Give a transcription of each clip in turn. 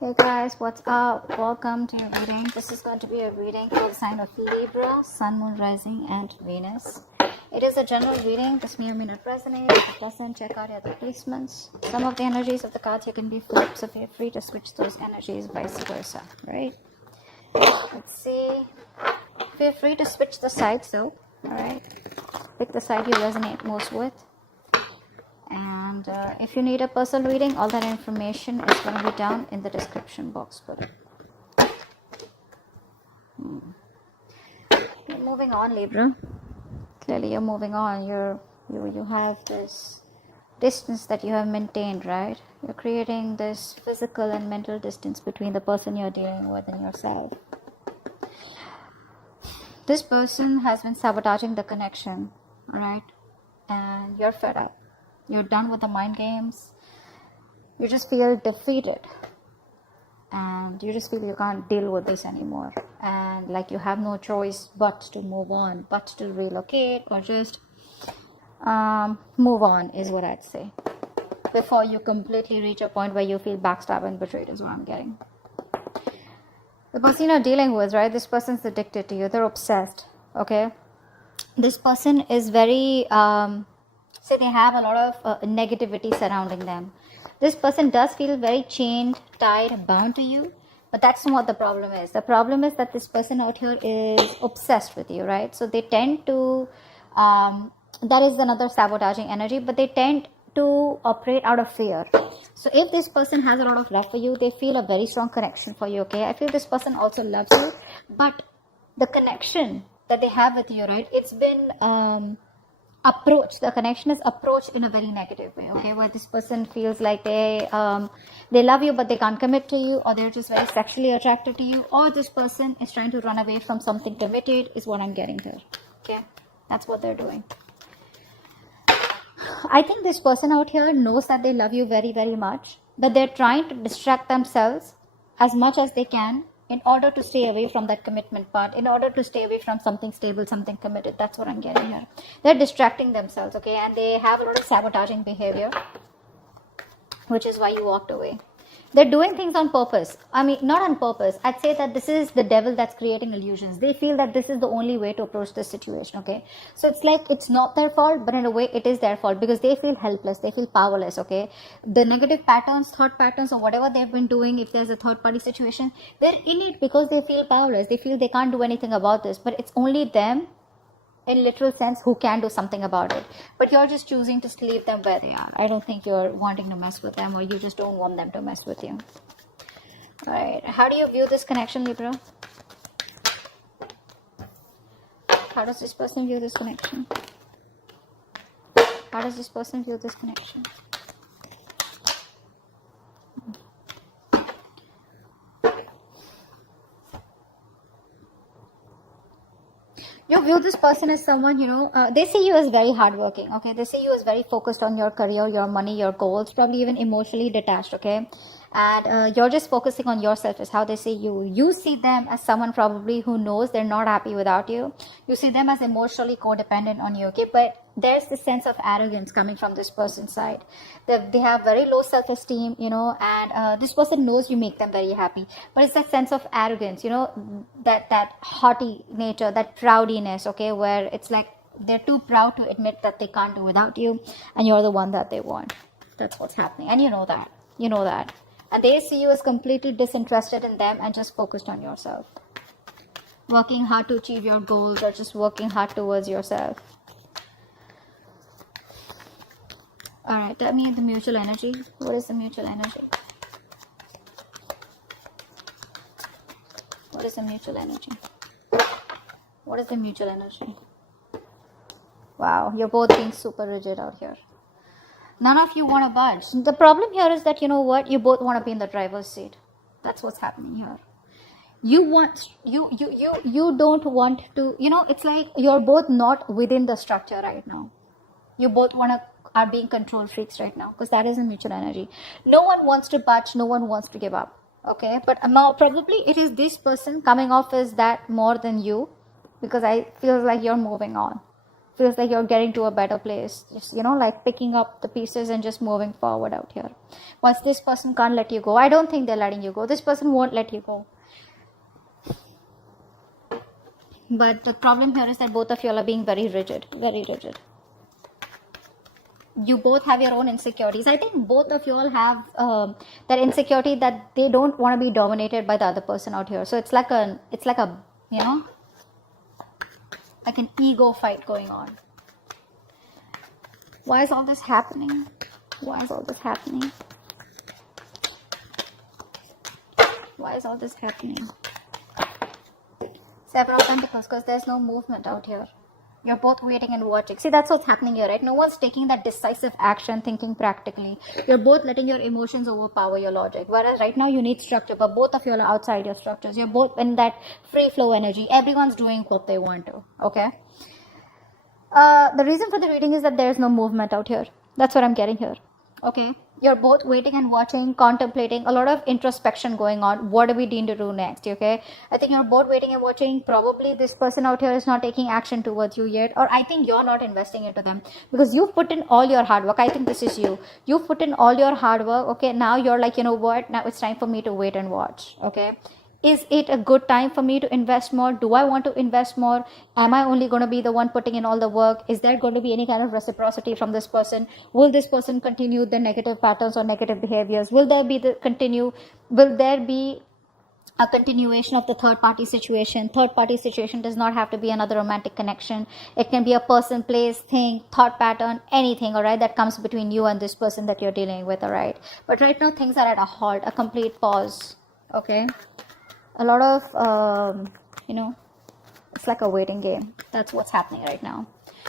Hey guys, what's up? Welcome to your reading. This is going to be a reading for the sign of Libra, Sun, Moon, Rising, and Venus. It is a general reading. This may or may not resonate. If it doesn't, check out your other placements. Some of the energies of the cards you can be flipped, so feel free to switch those energies, vice versa. Right? Let's see. Feel free to switch the sides though. Alright? Pick the side you resonate most with. And if you need a personal reading, all that information is going to be down in the description box below. You're moving on, Libra. Clearly you're moving on. You have this distance that you have maintained, right? You're creating this physical and mental distance between the person you're dealing with and yourself. This person has been sabotaging the connection, right? And you're fed up. You're done with the mind games. You just feel defeated. And you just feel you can't deal with this anymore. And like you have no choice but to move on, but to relocate or just move on is what I'd say. Before you completely reach a point where you feel backstabbed and betrayed is what I'm getting. The person you're dealing with, right? This person's addicted to you. They're obsessed, okay? This person is very... say they have a lot of negativity surrounding them. This person does feel very chained, tied, bound to you, but that's not what the problem is. The problem is that this person out here is obsessed with you, right? So they tend to, that is another sabotaging energy, but they tend to operate out of fear. So if this person has a lot of love for you, they feel a very strong connection for you, okay? I feel this person also loves you, but the connection that they have with you, right, it's been... the connection is approached in a very negative way, okay, where this person feels like they love you but they can't commit to you, or they're just very sexually attracted to you, or this person is trying to run away from something committed is what I'm getting here. Okay, that's what they're doing. I think this person out here knows that they love you very, very much, but they're trying to distract themselves as much as they can in order to stay away from that commitment part, in order to stay away from something stable, something committed. That's what I'm getting here. They're distracting themselves, okay? And they have a lot of sabotaging behavior, which is why you walked away. They're doing things on purpose. I mean, not on purpose. I'd say that this is the devil that's creating illusions. They feel that this is the only way to approach this situation, okay? So it's like it's not their fault, but in a way it is their fault because they feel helpless. They feel powerless, okay? The negative patterns, thought patterns, or whatever they've been doing, if there's a third party situation, they're in it because they feel powerless. They feel they can't do anything about this, but it's only them, in literal sense, who can do something about it. But you're just choosing to leave them where they are. I don't think you're wanting to mess with them, or you just don't want them to mess with you. All right, how do you view this connection, Libra? How does this person view this connection? How does this person view this connection? You view this person as someone, they see you as very hardworking, okay? They see you as very focused on your career, your money, your goals, probably even emotionally detached, okay? And you're just focusing on yourself is how they see you. You see them as someone probably who knows they're not happy without you. You see them as emotionally codependent on you, okay? But there's this sense of arrogance coming from this person's side. They have very low self-esteem, and this person knows you make them very happy. But it's that sense of arrogance, that haughty nature, that proudiness, okay, where it's like they're too proud to admit that they can't do without you, and you're the one that they want. That's what's happening, and you know that. You know that. And they see you as completely disinterested in them and just focused on yourself. Working hard to achieve your goals, or just working hard towards yourself. Alright, tell me the mutual energy. What is the mutual energy? What is the mutual energy? What is the mutual energy? Wow, you're both being super rigid out here. None of you want to budge. The problem here is that, you know what? You both want to be in the driver's seat. That's what's happening here. You don't want to, it's like you're both not within the structure right now. You both are being control freaks right now, because that is a mutual energy. No one wants to budge. No one wants to give up. Okay, but now probably it is this person coming off as that more than you, because I feel like you're moving on feels like you're getting to a better place, just, you know, like picking up the pieces and just moving forward out here. Once this person can't let you go, I don't think they're letting you go. This person won't let you go. But the problem here is that both of you are being very rigid, very rigid. You both have your own insecurities. I think both of you all have that insecurity that they don't want to be dominated by the other person out here. So it's like a, you know, like an ego fight going on. Why is all this happening? Why is all this happening? Why is all this happening? Seven of Pentacles, because there's no movement out here. You're both waiting and watching. See, that's what's happening here, right? No one's taking that decisive action, thinking practically. You're both letting your emotions overpower your logic. Whereas right now you need structure, but both of you are outside your structures. You're both in that free flow energy. Everyone's doing what they want to, okay? The reason for the reading is that there's no movement out here. That's what I'm getting here, okay? You're both waiting and watching, contemplating, a lot of introspection going on. What do we need to do next, okay? I think you're both waiting and watching. Probably this person out here is not taking action towards you yet, or I think you're not investing into them because you've put in all your hard work. I think this is you. You've put in all your hard work, okay? Now you're like, you know what? Now it's time for me to wait and watch, okay? Is it a good time for me to invest more? Do I want to invest more? Am I only going to be the one putting in all the work? Is there going to be any kind of reciprocity from this person? Will this person continue the negative patterns or negative behaviors? Will there be a continuation of the third party situation? Third party situation does not have to be another romantic connection. It can be a person, place, thing, thought pattern, anything, all right, that comes between you and this person that you're dealing with, all right? But right now things are at a halt, a complete pause, okay? A lot of, you know, it's like a waiting game. That's what's happening right now.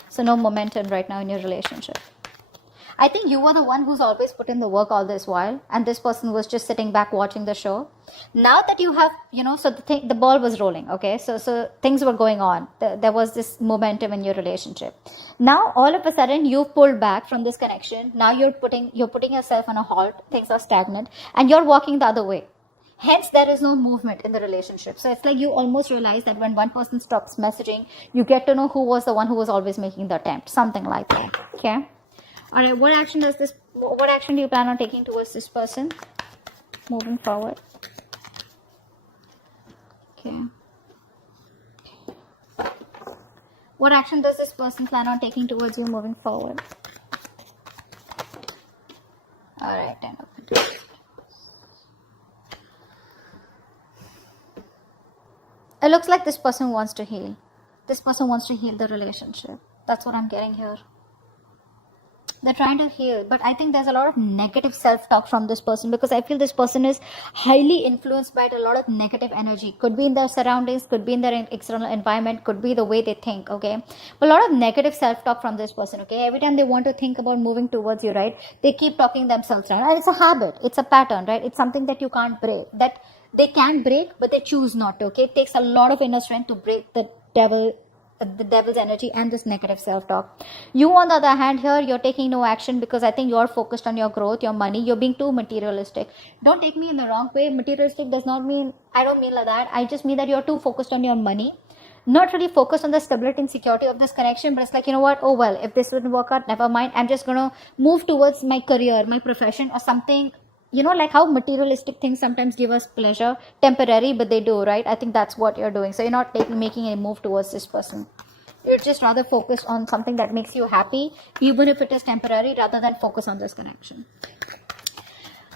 So no momentum right now in your relationship. I think you were the one who's always put in the work all this while, and this person was just sitting back watching the show. Now that you have, you know, so the ball was rolling, okay? So things were going on. There was this momentum in your relationship. Now all of a sudden you've pulled back from this connection. Now you're putting yourself on a halt. Things are stagnant, and you're walking the other way. Hence, there is no movement in the relationship. So it's like you almost realize that when one person stops messaging, you get to know who was the one who was always making the attempt. Something like that. Okay. All right. What action do you plan on taking towards this person moving forward? Okay. What action does this person plan on taking towards you moving forward? All right. 10 of Pentacles. It looks like this person wants to heal. This person wants to heal the relationship. That's what I'm getting here. They're trying to heal, but I think there's a lot of negative self-talk from this person because I feel this person is highly influenced by a lot of negative energy. Could be in their surroundings, could be in their external environment, could be the way they think, okay? But a lot of negative self-talk from this person, okay? Every time they want to think about moving towards you, right? They keep talking themselves down. And it's a habit. It's a pattern, right? It's something that you can't break. That they can break, but they choose not to, okay? It takes a lot of inner strength to break the devil's energy and this negative self-talk. You, on the other hand, here, you're taking no action because I think you're focused on your growth, your money. You're being too materialistic. Don't take me in the wrong way. Materialistic does not mean, I don't mean like that. I just mean that you're too focused on your money. Not really focused on the stability and security of this connection, but it's like, you know what? Oh, well, if this wouldn't work out, never mind. I'm just going to move towards my career, my profession or something. You know, like how materialistic things sometimes give us pleasure, temporary, but they do, right? I think that's what you're doing. So you're not making a move towards this person. You're just rather focused on something that makes you happy, even if it is temporary, rather than focus on this connection.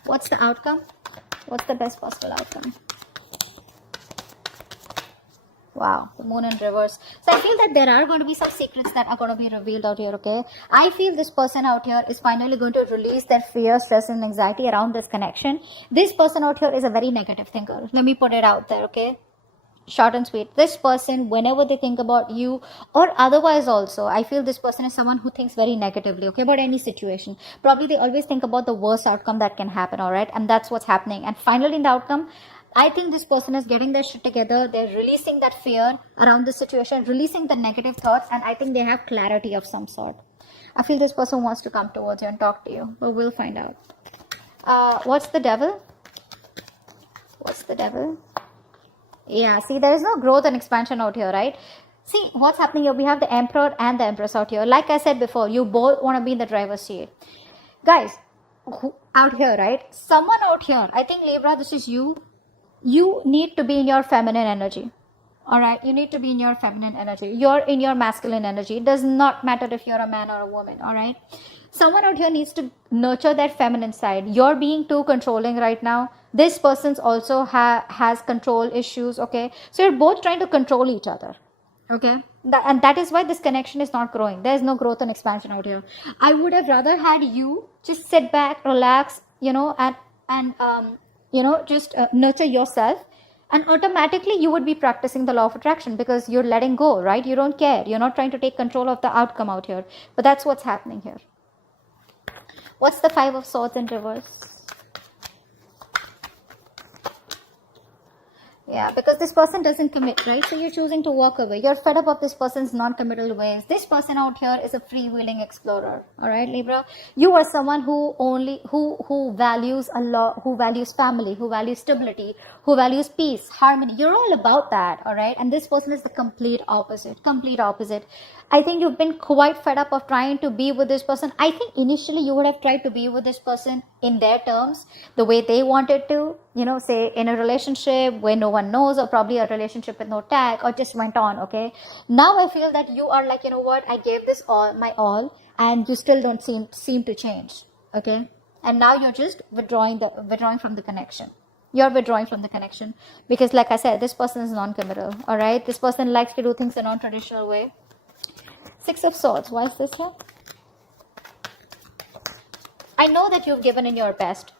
What's the outcome? What's the best possible outcome? Wow, the moon in reverse. So I feel that there are going to be some secrets that are going to be revealed out here, okay? I feel this person out here is finally going to release their fear, stress and anxiety around this connection. This person out here is a very negative thinker. Let me put it out there, okay? Short and sweet. This person, whenever they think about you or otherwise also, I feel this person is someone who thinks very negatively, okay, about any situation. Probably they always think about the worst outcome that can happen, all right? And that's what's happening. And finally in the outcome, I think this person is getting their shit together. They're releasing that fear around the situation, releasing the negative thoughts, and I think they have clarity of some sort. I feel this person wants to come towards you and talk to you, but we'll find out. What's the devil? What's the devil? Yeah, see, there is no growth and expansion out here, right? See what's happening here. We have the Emperor and the Empress out here. Like I said before, you both want to be in the driver's seat. Guys, out here, right? Someone out here, I think Libra, this is you. You need to be in your feminine energy. All right, you need to be in your feminine energy. You're in your masculine energy. It does not matter if you're a man or a woman. All right, someone out here needs to nurture that feminine side. You're being too controlling right now. This person's also has control issues. Okay, so you're both trying to control each other. Okay, and that is why this connection is not growing. There is no growth and expansion out here. I would have rather had you just sit back, relax, and just nurture yourself. And automatically you would be practicing the law of attraction because you're letting go, right? You don't care. You're not trying to take control of the outcome out here. But that's what's happening here. What's the Five of Swords in reverse? Yeah, because this person doesn't commit, right? So you're choosing to walk away. You're fed up of this person's non-committal ways. This person out here is a freewheeling explorer. All right, Libra? You are someone who values a lot, who values family, who values stability, who values peace, harmony. You're all about that, all right? And this person is the complete opposite. Complete opposite. I think you've been quite fed up of trying to be with this person. I think initially you would have tried to be with this person in their terms, the way they wanted to, say in a relationship where no one knows, or probably a relationship with no tag, or just went on, okay? Now I feel that you are like, you know what, I gave this my all, and you still don't seem to change, okay? And now you're just withdrawing from the connection. You're withdrawing from the connection because, like I said, this person is non-committal, all right? This person likes to do things a non-traditional way. Six of Swords. Why is this here? I know that you've given in your best,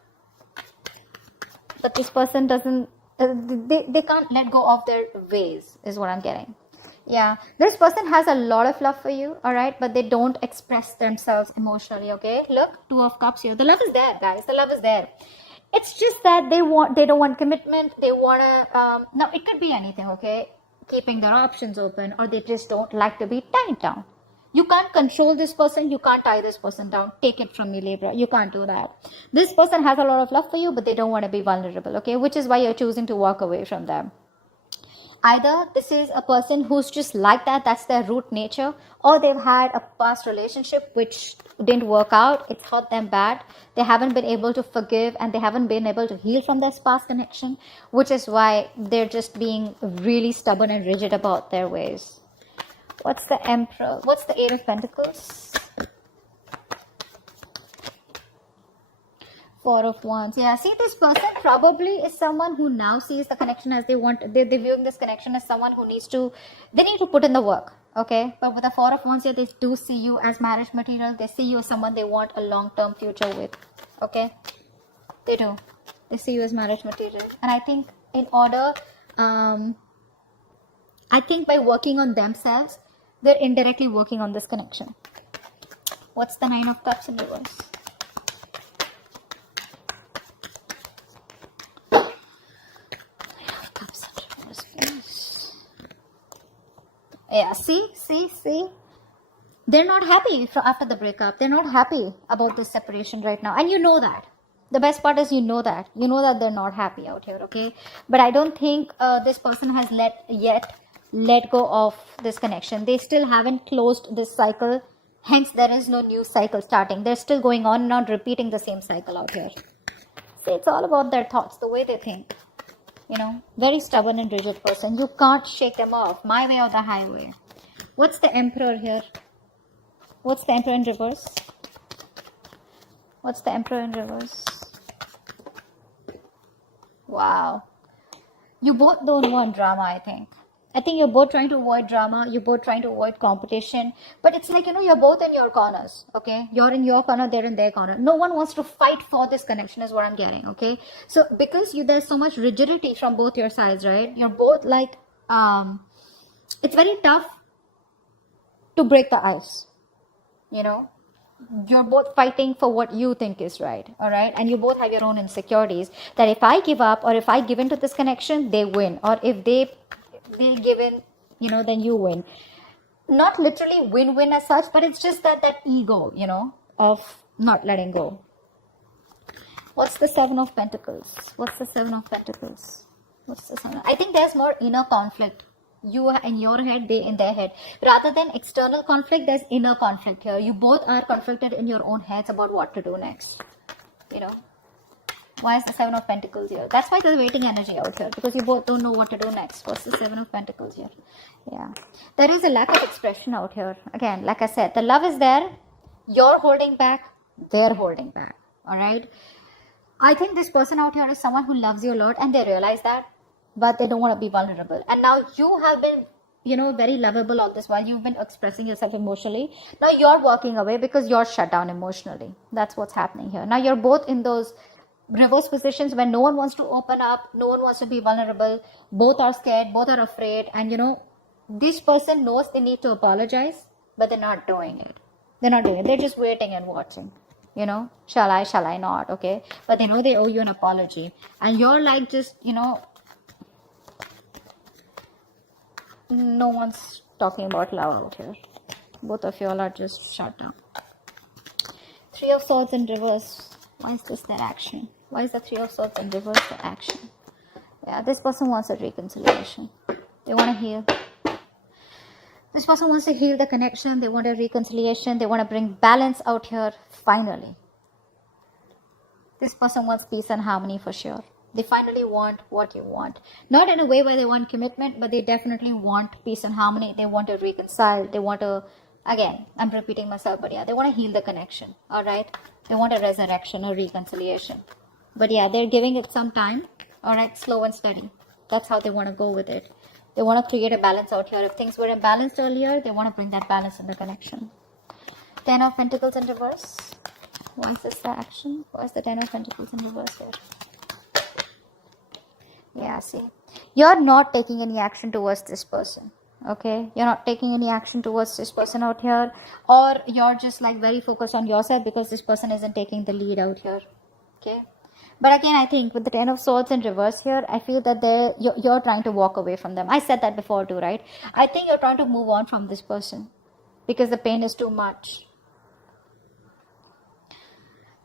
but this person doesn't, they can't let go of their ways, is what I'm getting. Yeah, this person has a lot of love for you, all right, but they don't express themselves emotionally, okay? Look, Two of Cups here. The love is there, guys. The love is there. It's just that they don't want commitment. They want to, now it could be anything, okay? Keeping their options open, or they just don't like to be tied down. You can't control this person. You can't tie this person down. Take it from me, Libra. You can't do that. This person has a lot of love for you, but they don't want to be vulnerable, okay? Which is why you're choosing to walk away from them. Either this is a person who's just like that, that's their root nature, or they've had a past relationship which didn't work out, it's hurt them bad, they haven't been able to forgive, and they haven't been able to heal from this past connection, which is why they're just being really stubborn and rigid about their ways. What's the Emperor? What's the Eight of Pentacles? Four of Wands. Yeah, see, this person probably is someone who now sees the connection as they want. They're viewing this connection as someone who need to put in the work, okay? But with the Four of Wands here, they do see you as marriage material. They see you as someone they want a long-term future with, okay? They do. They see you as marriage material. And I think in order, I think by working on themselves, they're indirectly working on this connection. What's the Nine of Cups in reverse? Yeah, see. They're not happy after the breakup. They're not happy about this separation right now. And you know that. The best part is you know that. You know that they're not happy out here, okay? But I don't think this person has let go of this connection. They still haven't closed this cycle. Hence, there is no new cycle starting. They're still going on and on, repeating the same cycle out here. See, it's all about their thoughts, the way they think. Very stubborn and rigid person. You can't shake them off. My way or the highway. What's the Emperor here? What's the Emperor in reverse? What's the Emperor in reverse? Wow. You both don't want drama, I think. I think you're both trying to avoid drama. You're both trying to avoid competition. But it's like, you're both in your corners, okay? You're in your corner, they're in their corner. No one wants to fight for this connection is what I'm getting, okay? So because there's so much rigidity from both your sides, right? You're both like, it's very tough to break the ice, You're both fighting for what you think is right, all right? And you both have your own insecurities that if I give up or if I give into this connection, they win. Or if they give in, then you win. Not literally win-win as such, but it's just that ego, of not letting go. What's the Seven of Pentacles? What's the Seven of Pentacles? What's the Seven? I think there's more inner conflict You are in your head, they in their head. Rather than external conflict, there's inner conflict here. You both are conflicted in your own heads about what to do next. You know, why is the Seven of Pentacles here? That's why there's waiting energy out here, because you both don't know what to do next. What's the Seven of Pentacles here? Yeah, there is a lack of expression out here. Again, like I said, the love is there. You're holding back, they're holding back. All right, I think this person out here is someone who loves you a lot, and they realize that, but they don't want to be vulnerable. And now you have been, you know, very lovable all this while. You've been expressing yourself emotionally. Now you're walking away because you're shut down emotionally. That's what's happening here. Now you're both in those reverse positions where no one wants to open up, no one wants to be vulnerable. Both are scared, both are afraid. And you know, this person knows they need to apologize, but they're not doing it. They're not doing it. They're just waiting and watching. You know, shall I not? Okay. But they know they owe you an apology. And you're like, just, you know, no one's talking about love out here. Both of you all are just shut down. Three of Swords in reverse. Why is this their action? Why is the Three of Swords in reverse their action? Yeah, this person wants a reconciliation. They want to heal. This person wants to heal the connection. They want a reconciliation. They want to bring balance out here finally. This person wants peace and harmony for sure. They finally want what you want. Not in a way where they want commitment, but they definitely want peace and harmony. They want to reconcile. They want to, again, I'm repeating myself, but yeah, they want to heal the connection. All right. They want a resurrection or reconciliation. But yeah, they're giving it some time. All right. Slow and steady. That's how they want to go with it. They want to create a balance out here. If things were imbalanced earlier, they want to bring that balance in the connection. Ten of Pentacles in reverse. Why is this the action? Why is the Ten of Pentacles in reverse here? Yeah, see. You're not taking any action towards this person. Okay? You're not taking any action towards this person out here. Or you're just like very focused on yourself because this person isn't taking the lead out here. Okay? But again, I think with the Ten of Swords in reverse here, I feel that you're trying to walk away from them. I said that before too, right? I think you're trying to move on from this person because the pain is too much.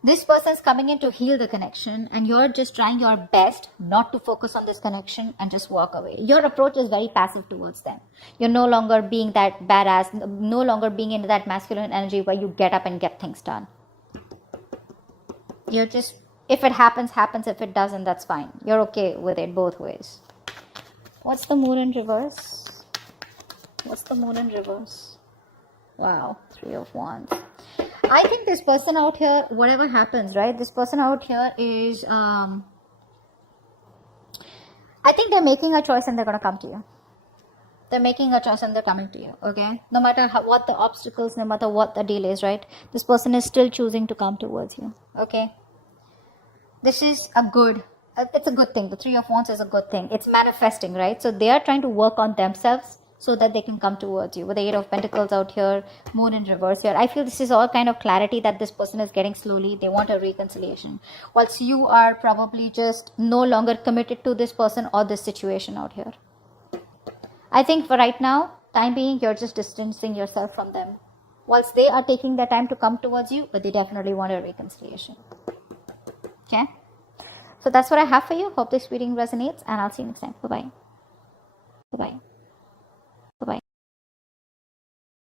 This person's coming in to heal the connection, and you're just trying your best not to focus on this connection and just walk away. Your approach is very passive towards them. You're no longer being that badass, no longer being into that masculine energy where you get up and get things done. You're just, if it happens, happens. If it doesn't, that's fine. You're okay with it both ways. What's the Moon in reverse? What's the Moon in reverse? Wow, Three of Wands. I think this person out here, whatever happens, right? This person out here is, I think they're making a choice and they're going to come to you. They're making a choice and they're coming to you, okay? No matter what the obstacles, no matter what the delays, right? This person is still choosing to come towards you, okay? This is a good, it's a good thing. The Three of Wands is a good thing. It's manifesting, right? So they are trying to work on themselves so that they can come towards you. With the Eight of Pentacles out here, Moon in reverse here. I feel this is all kind of clarity that this person is getting slowly. They want a reconciliation. Whilst you are probably just no longer committed to this person or this situation out here. I think for right now, time being, you're just distancing yourself from them. Whilst they are taking their time to come towards you, but they definitely want a reconciliation. Okay? So that's what I have for you. Hope this reading resonates, and I'll see you next time. Bye-bye. Bye-bye.